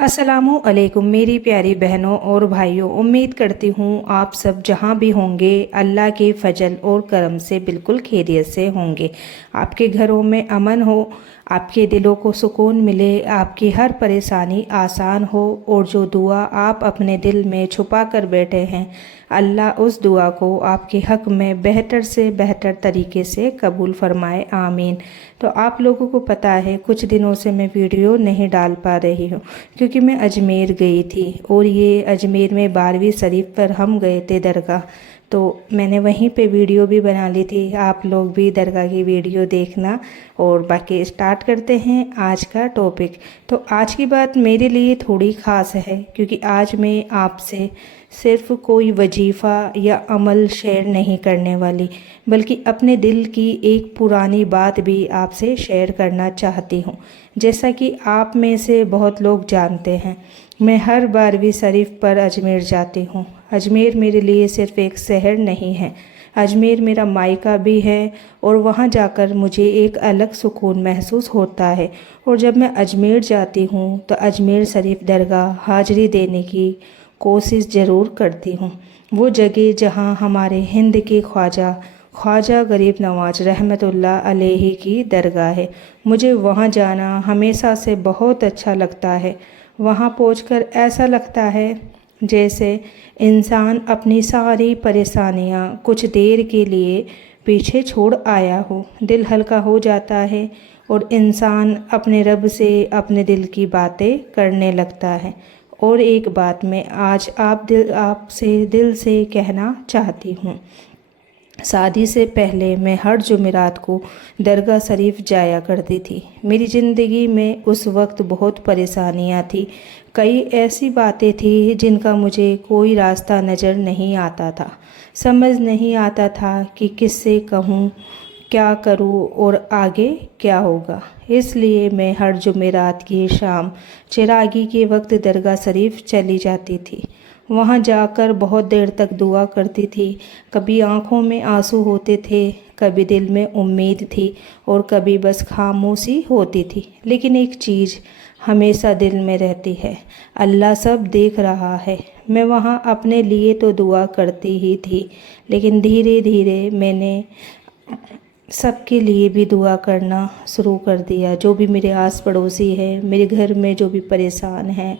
अस्सलामु अलैकुम मेरी प्यारी बहनों और भाइयों। उम्मीद करती हूँ आप सब जहाँ भी होंगे अल्लाह के फजल और करम से बिल्कुल खैरियत से होंगे। आपके घरों में अमन हो, आपके दिलों को सुकून मिले, आपकी हर परेशानी आसान हो और जो दुआ आप अपने दिल में छुपा कर बैठे हैं अल्लाह उस दुआ को आपके हक़ में बेहतर से बेहतर तरीके से कबूल फरमाए, आमीन। तो आप लोगों को पता है कुछ दिनों से मैं वीडियो नहीं डाल पा रही हूँ क्योंकि मैं अजमेर गई थी और ये अजमेर में 12वीं शरीफ पर हम गए थे दरगाह। तो मैंने वहीं पे वीडियो भी बना ली थी, आप लोग भी दरगाह की वीडियो देखना। और बाकी स्टार्ट करते हैं आज का टॉपिक। तो आज की बात मेरे लिए थोड़ी ख़ास है क्योंकि आज मैं आपसे सिर्फ कोई वजीफ़ा या अमल शेयर नहीं करने वाली, बल्कि अपने दिल की एक पुरानी बात भी आपसे शेयर करना चाहती हूँ। जैसा कि आप में से बहुत लोग जानते हैं, मैं हर 12वीं शरीफ पर अजमेर जाती हूँ। अजमेर मेरे लिए सिर्फ़ एक शहर नहीं है, अजमेर मेरा मायका भी है और वहाँ जाकर मुझे एक अलग सुकून महसूस होता है। और जब मैं अजमेर जाती हूँ तो अजमेर शरीफ दरगाह हाज़िरी देने की कोशिश ज़रूर करती हूँ। वो जगह जहाँ हमारे हिंद के ख्वाजा गरीब नवाज रहमतुल्लाह अलैहि की दरगाह है। मुझे वहाँ जाना हमेशा से बहुत अच्छा लगता है। वहाँ पहुंचकर ऐसा लगता है जैसे इंसान अपनी सारी परेशानियाँ कुछ देर के लिए पीछे छोड़ आया हो। दिल हल्का हो जाता है और इंसान अपने रब से अपने दिल की बातें करने लगता है। और एक बात मैं आज आपसे दिल से कहना चाहती हूँ। शादी से पहले मैं हर जुमेरात को दरगाह शरीफ जाया करती थी। मेरी ज़िंदगी में उस वक्त बहुत परेशानियाँ थी, कई ऐसी बातें थी जिनका मुझे कोई रास्ता नज़र नहीं आता था। समझ नहीं आता था कि किससे कहूँ, क्या करूँ और आगे क्या होगा। इसलिए मैं हर जुमेरात की शाम चिरागी के वक्त दरगाह शरीफ चली जाती थी। वहाँ जाकर बहुत देर तक दुआ करती थी। कभी आँखों में आंसू होते थे, कभी दिल में उम्मीद थी और कभी बस खामोशी होती थी। लेकिन एक चीज़ हमेशा दिल में रहती है, अल्लाह सब देख रहा है। मैं वहाँ अपने लिए तो दुआ करती ही थी, लेकिन धीरे धीरे मैंने सबके लिए भी दुआ करना शुरू कर दिया। जो भी मेरे आस पड़ोसी है, मेरे घर में जो भी परेशान हैं,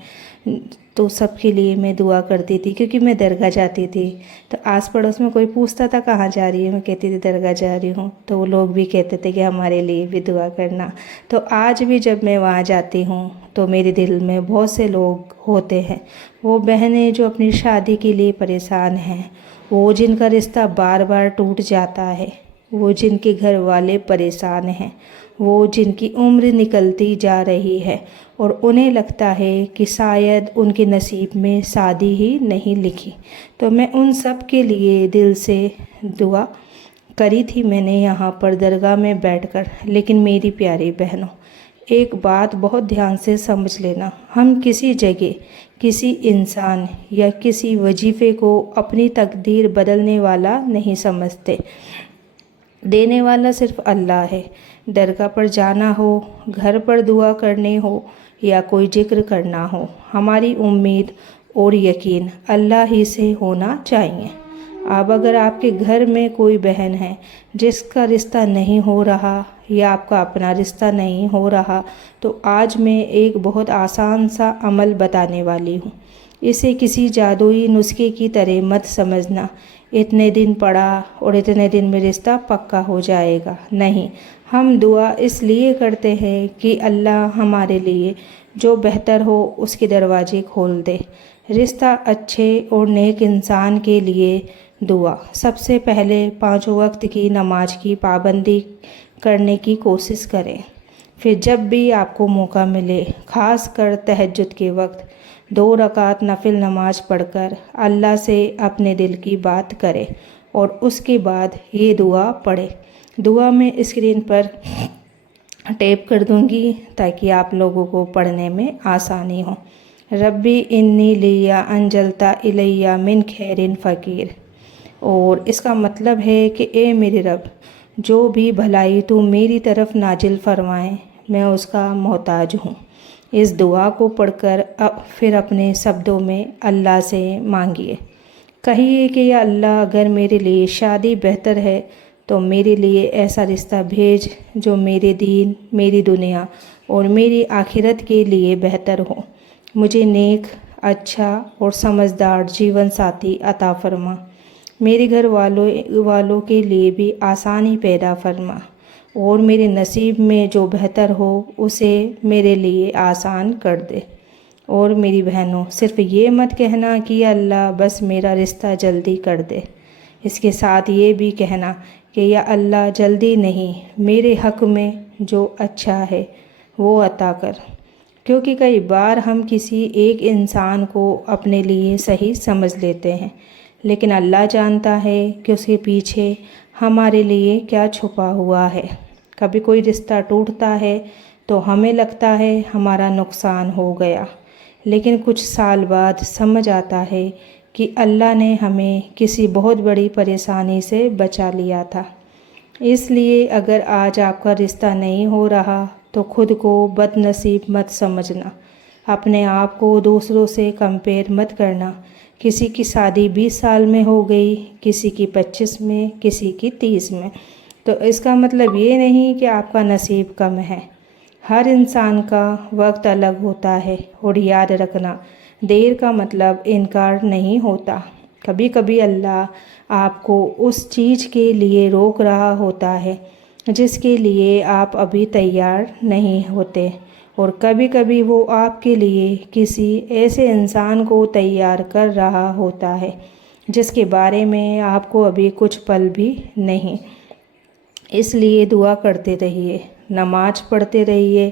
तो सबके लिए मैं दुआ करती थी। क्योंकि मैं दरगाह जाती थी तो आस पड़ोस में कोई पूछता था कहाँ जा रही है, मैं कहती थी दरगाह जा रही हूँ, तो वो लोग भी कहते थे कि हमारे लिए भी दुआ करना। तो आज भी जब मैं वहाँ जाती हूँ तो मेरे दिल में बहुत से लोग होते हैं, वो बहनें जो अपनी शादी के लिए परेशान हैं, वो जिनका रिश्ता बार बार टूट जाता है, वो जिनके घर वाले परेशान हैं, वो जिनकी उम्र निकलती जा रही है और उन्हें लगता है कि शायद उनके नसीब में शादी ही नहीं लिखी। तो मैं उन सब के लिए दिल से दुआ करी थी मैंने यहाँ पर दरगाह में बैठकर। लेकिन मेरी प्यारी बहनों, एक बात बहुत ध्यान से समझ लेना, हम किसी जगह किसी इंसान या किसी वजीफ़े को अपनी तकदीर बदलने वाला नहीं समझते। देने वाला सिर्फ अल्लाह है। दरगाह पर जाना हो, घर पर दुआ करने हो या कोई जिक्र करना हो, हमारी उम्मीद और यकीन अल्लाह ही से होना चाहिए। अब अगर आपके घर में कोई बहन है जिसका रिश्ता नहीं हो रहा या आपका अपना रिश्ता नहीं हो रहा, तो आज मैं एक बहुत आसान सा अमल बताने वाली हूँ। इसे किसी जादुई नुस्खे की तरह मत समझना, इतने दिन पड़ा और इतने दिन में रिश्ता पक्का हो जाएगा। नहीं, हम दुआ इसलिए करते हैं कि अल्लाह हमारे लिए जो बेहतर हो उसके दरवाजे खोल दे। रिश्ता अच्छे और नेक इंसान के लिए दुआ। सबसे पहले 5 वक्त की नमाज की पाबंदी करने की कोशिश करें। फिर जब भी आपको मौका मिले, ख़ास कर तहज्जुद के वक्त 2 रकात नफिल नमाज पढ़कर अल्लाह से अपने दिल की बात करें और उसके बाद ये दुआ पढ़ें। दुआ मैं स्क्रीन पर टैप कर दूंगी ताकि आप लोगों को पढ़ने में आसानी हो। रब्बी इन्नी लिया अंजलता इलैया मिन खैरिन फ़कीर। और इसका मतलब है कि ए मेरे रब, जो भी भलाई तू मेरी तरफ नाजिल फरमाए मैं उसका मोहताज हूँ। اس دعا کو پڑھ کر پھر اپنے شبدوں میں اللہ سے مانگیے۔ کہیے کہ یا اللہ، اگر میرے لیے شادی بہتر ہے تو میرے لیے ایسا رشتہ بھیج جو میرے دین، میری دنیا اور میری آخرت کے لیے بہتر ہو۔ مجھے نیک، اچھا اور سمجھدار جیون ساتھی عطا فرما۔ میرے گھر والوں کے لیے بھی آسانی پیدا فرما، اور میرے نصیب میں جو بہتر ہو اسے میرے لیے آسان کر دے۔ اور میری بہنوں، صرف یہ مت کہنا کہ یا اللہ بس میرا رشتہ جلدی کر دے، اس کے ساتھ یہ بھی کہنا کہ یا اللہ جلدی نہیں، میرے حق میں جو اچھا ہے وہ عطا کر۔ کیونکہ کئی بار ہم کسی ایک انسان کو اپنے لیے صحیح سمجھ لیتے ہیں، لیکن اللہ جانتا ہے کہ اس کے پیچھے ہمارے لیے کیا چھپا ہوا ہے۔ کبھی کوئی رشتہ ٹوٹتا ہے تو ہمیں لگتا ہے ہمارا نقصان ہو گیا، لیکن کچھ سال بعد سمجھ آتا ہے کہ اللہ نے ہمیں کسی بہت بڑی پریشانی سے بچا لیا تھا۔ اس لیے اگر آج آپ کا رشتہ نہیں ہو رہا تو خود کو بد نصیب مت سمجھنا، اپنے آپ کو دوسروں سے کمپیئر مت کرنا۔ کسی کی شادی 20 سال میں ہو گئی، کسی کی 25 میں، کسی کی 30 میں، تو اس کا مطلب یہ نہیں کہ آپ کا نصیب کم ہے۔ ہر انسان کا وقت الگ ہوتا ہے، اور یاد رکھنا، دیر کا مطلب انکار نہیں ہوتا۔ کبھی کبھی اللہ آپ کو اس چیز کے لیے روک رہا ہوتا ہے جس کے لیے آپ ابھی تیار نہیں ہوتے، اور کبھی کبھی وہ آپ کے لیے کسی ایسے انسان کو تیار کر رہا ہوتا ہے جس کے بارے میں آپ کو ابھی کچھ پل بھی نہیں۔ اس لیے دعا کرتے رہیے، نماز پڑھتے رہیے،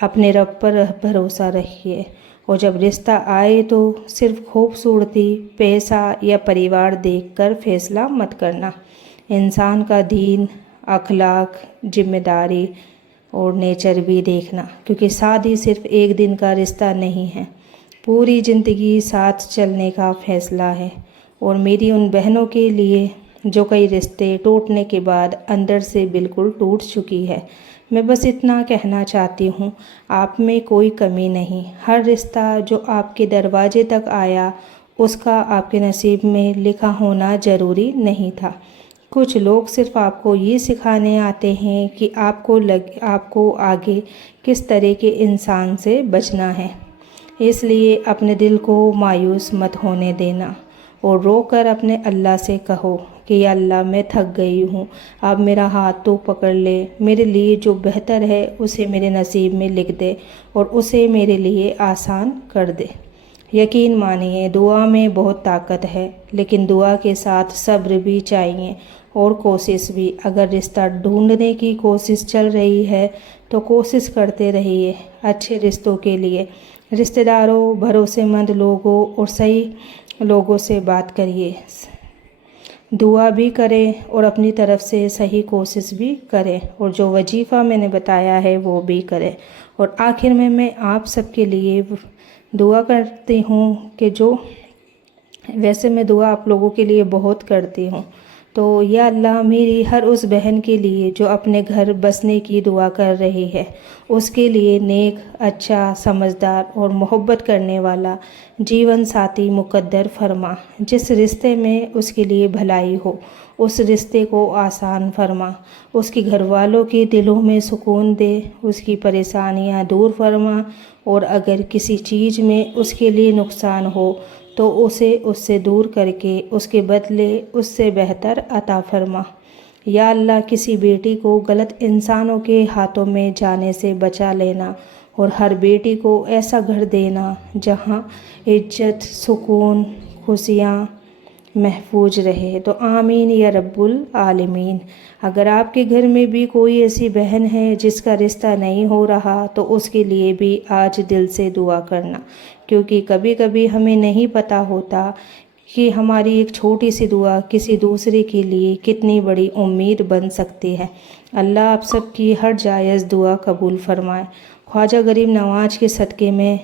اپنے رب پر بھروسہ رکھیے، اور جب رشتہ آئے تو صرف خوبصورتی، پیسہ یا پریوار دیکھ کر فیصلہ مت کرنا۔ انسان کا دین، اخلاق، ذمہ داری اور نیچر بھی دیکھنا، کیونکہ شادی صرف ایک دن کا رشتہ نہیں ہے، پوری زندگی ساتھ چلنے کا فیصلہ ہے۔ اور میری ان بہنوں کے لیے جو کئی رشتے ٹوٹنے کے بعد اندر سے بالکل ٹوٹ چکی ہے، میں بس اتنا کہنا چاہتی ہوں، آپ میں کوئی کمی نہیں۔ ہر رشتہ جو آپ کے دروازے تک آیا اس کا آپ کے نصیب میں لکھا ہونا ضروری نہیں تھا۔ کچھ لوگ صرف آپ کو یہ سکھانے آتے ہیں کہ آپ کو آگے کس طرح کے انسان سے بچنا ہے۔ اس لیے اپنے دل کو مایوس مت ہونے دینا، اور رو کر اپنے اللہ سے کہو کہ یا اللہ میں تھک گئی ہوں، اب میرا ہاتھ تو پکڑ لے، میرے لیے جو بہتر ہے اسے میرے نصیب میں لکھ دے اور اسے میرے لیے آسان کر دے۔ یقین مانیے دعا میں بہت طاقت ہے، لیکن دعا کے ساتھ صبر بھی چاہیے اور کوشش بھی۔ اگر رشتہ ڈھونڈنے کی کوشش چل رہی ہے تو کوشش کرتے رہیے اچھے رشتوں کے لیے۔ رشتہ داروں، بھروسے مند لوگوں اور صحیح لوگوں سے بات کریے، دعا بھی کریں اور اپنی طرف سے صحیح کوشش بھی کریں، اور جو وظیفہ میں نے بتایا ہے وہ بھی کریں۔ اور آخر میں آپ سب کے لیے دعا کرتی ہوں کہ ویسے میں دعا آپ لوگوں کے لیے بہت کرتی ہوں، تو یا اللہ میری ہر اس بہن کے لیے جو اپنے گھر بسنے کی دعا کر رہی ہے، اس کے لیے نیک، اچھا، سمجھدار اور محبت کرنے والا جیون ساتھی مقدر فرما۔ جس رشتے میں اس کے لیے بھلائی ہو اس رشتے کو آسان فرما، اس کے گھر والوں کے دلوں میں سکون دے، اس کی پریشانیاں دور فرما، اور اگر کسی چیز میں اس کے لیے نقصان ہو تو اسے اس سے دور کر کے اس کے بدلے اس سے بہتر عطا فرما۔ یا اللہ کسی بیٹی کو غلط انسانوں کے ہاتھوں میں جانے سے بچا لینا، اور ہر بیٹی کو ایسا گھر دینا جہاں عزت، سکون، خوشیاں محفوظ رہے۔ تو آمین یا رب العالمین۔ اگر آپ کے گھر میں بھی کوئی ایسی بہن ہے جس کا رشتہ نہیں ہو رہا تو اس کے لیے بھی آج دل سے دعا کرنا، کیونکہ کبھی کبھی ہمیں نہیں پتہ ہوتا کہ ہماری ایک چھوٹی سی دعا کسی دوسرے کے لیے کتنی بڑی امید بن سکتی ہے۔ اللہ آپ سب کی ہر جائز دعا قبول فرمائے۔ خواجہ غریب نواز کے صدقے میں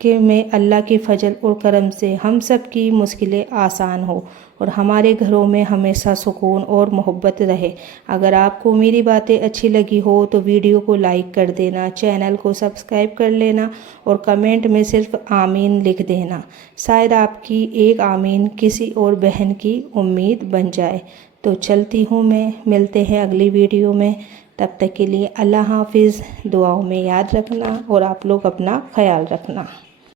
کہ میں اللہ کے فضل اور کرم سے ہم سب کی مشکلیں آسان ہو اور ہمارے گھروں میں ہمیشہ سکون اور محبت رہے۔ اگر آپ کو میری باتیں اچھی لگی ہو تو ویڈیو کو لائک کر دینا، چینل کو سبسکرائب کر لینا اور کمنٹ میں صرف آمین لکھ دینا۔ شاید آپ کی ایک آمین کسی اور بہن کی امید بن جائے۔ تو چلتی ہوں میں، ملتے ہیں اگلی ویڈیو میں، تب تک کے لیے اللہ حافظ۔ دعاؤں میں یاد رکھنا اور آپ لوگ اپنا خیال رکھنا۔